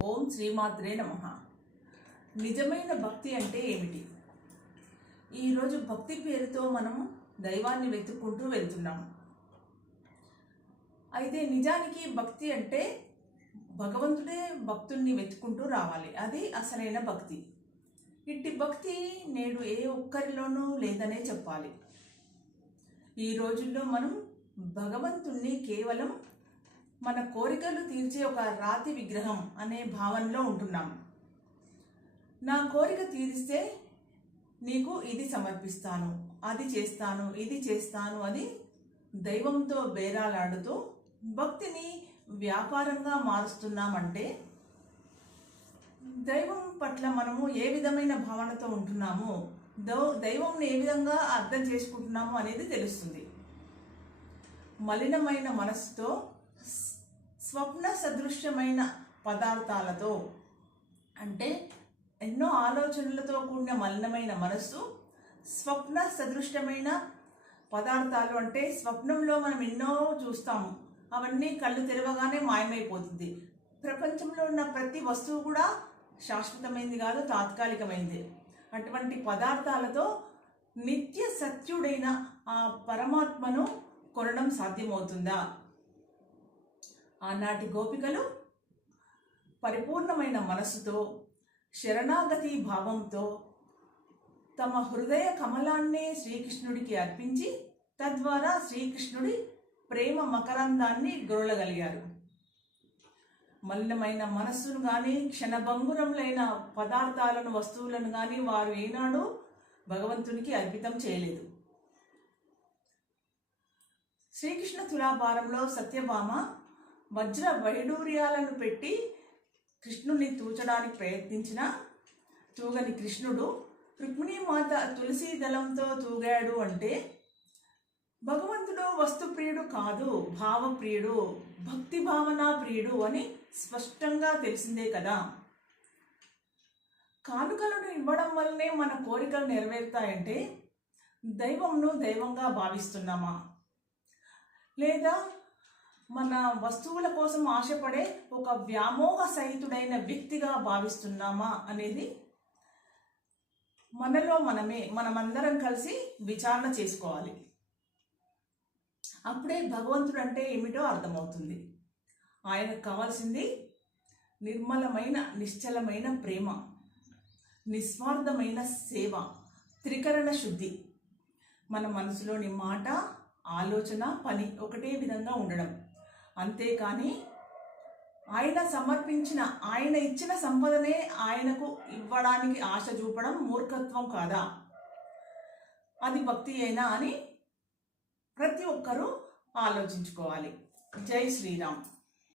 ఓం శ్రీమాత్రే నమః. నిజమైన భక్తి అంటే ఏమిటి? ఈరోజు భక్తి పేరుతో మనం దైవాన్ని వెతుక్కుంటూ వెళ్తున్నాం. అయితే నిజానికి భక్తి అంటే భగవంతుడే భక్తుల్ని వెతుక్కుంటూ రావాలి. అది అసలైన భక్తి. ఇట్టి భక్తి నేడు ఏ ఒక్కరిలోనూ లేదనే చెప్పాలి. ఈ రోజుల్లో మనం భగవంతుణ్ణి కేవలం మన కోరికలు తీర్చే ఒక రాతి విగ్రహం అనే భావనలో ఉంటున్నాం. నా కోరిక తీరిస్తే నీకు ఇది సమర్పిస్తాను, అది చేస్తాను, ఇది చేస్తాను అని దైవంతో బేరాలాడుతూ భక్తిని వ్యాపారంగా మారుస్తున్నామంటే దైవం పట్ల మనము ఏ విధమైన భావనతో ఉంటున్నామో, దైవంని ఏ విధంగా అర్థం చేసుకుంటున్నామో అనేది తెలుస్తుంది. మలినమైన మనస్సుతో, స్వప్న సదృశ్యమైన పదార్థాలతో, అంటే ఎన్నో ఆలోచనలతో కూడిన మలినమైన మనస్సు, స్వప్న సదృశ్యమైన పదార్థాలు అంటే స్వప్నంలో మనం ఎన్నో చూస్తాము, అవన్నీ కళ్ళు తెరవగానే మాయమైపోతుంది. ప్రపంచంలో ఉన్న ప్రతి వస్తువు కూడా శాశ్వతమైనది కాదు, తాత్కాలికమైనది. అటువంటి పదార్థాలతో నిత్య సత్యుడైన ఆ పరమాత్మను కొనడం సాధ్యమవుతుందా? ఆనాటి గోపికలు పరిపూర్ణమైన మనస్సుతో, శరణాగతి భావంతో తమ హృదయ కమలాన్నే శ్రీకృష్ణుడికి అర్పించి తద్వారా శ్రీకృష్ణుడి ప్రేమ మకరందాన్ని గ్రోలగలిగారు. మలినమైన మనస్సును కానీ, క్షణభంగురములైన పదార్థాలను, వస్తువులను కానీ వారు ఏనాడు భగవంతునికి అర్పితం చేయలేదు. శ్రీకృష్ణ తులాభారంలో సత్యభామ వజ్ర వైడూర్యాలను పెట్టి కృష్ణుని తూచడానికి ప్రయత్నించిన తూగని కృష్ణుడు రుక్మిణీమాత తులసి దళంతో తూగాడు అంటే భగవంతుడు వస్తుప్రియుడు కాదు, భావప్రియుడు, భక్తి భావనా ప్రియుడు అని స్పష్టంగా తెలిసిందే కదా. కానుకలను ఇవ్వడం వల్లనే మన కోరికలు నెరవేరుతాయంటే దైవంను దైవంగా భావిస్తున్నామా, లేదా మన వస్తువుల కోసం ఆశపడే ఒక వ్యామోహ సహితుడైన వ్యక్తిగా భావిస్తున్నామా అనేది మనలో మనమందరం కలిసి విచారణ చేసుకోవాలి. అప్పుడే భగవంతుడు అంటే ఏమిటో అర్థమవుతుంది. ఆయనకు కావాల్సింది నిర్మలమైన, నిశ్చలమైన ప్రేమ, నిస్వార్థమైన సేవ, త్రికరణ శుద్ధి. మన మనసులోని మాట, ఆలోచన, పని ఒకటే విధంగా ఉండడం. అంతేకాని ఆయన సమర్పించిన, ఆయన ఇచ్చిన సంపదనే ఆయనకు ఇవ్వడానికి ఆశ చూపడం మూర్ఖత్వం కాదా? అది భక్తి అయినా అని ప్రతి ఒక్కరూ ఆలోచించుకోవాలి. జై శ్రీరామ్.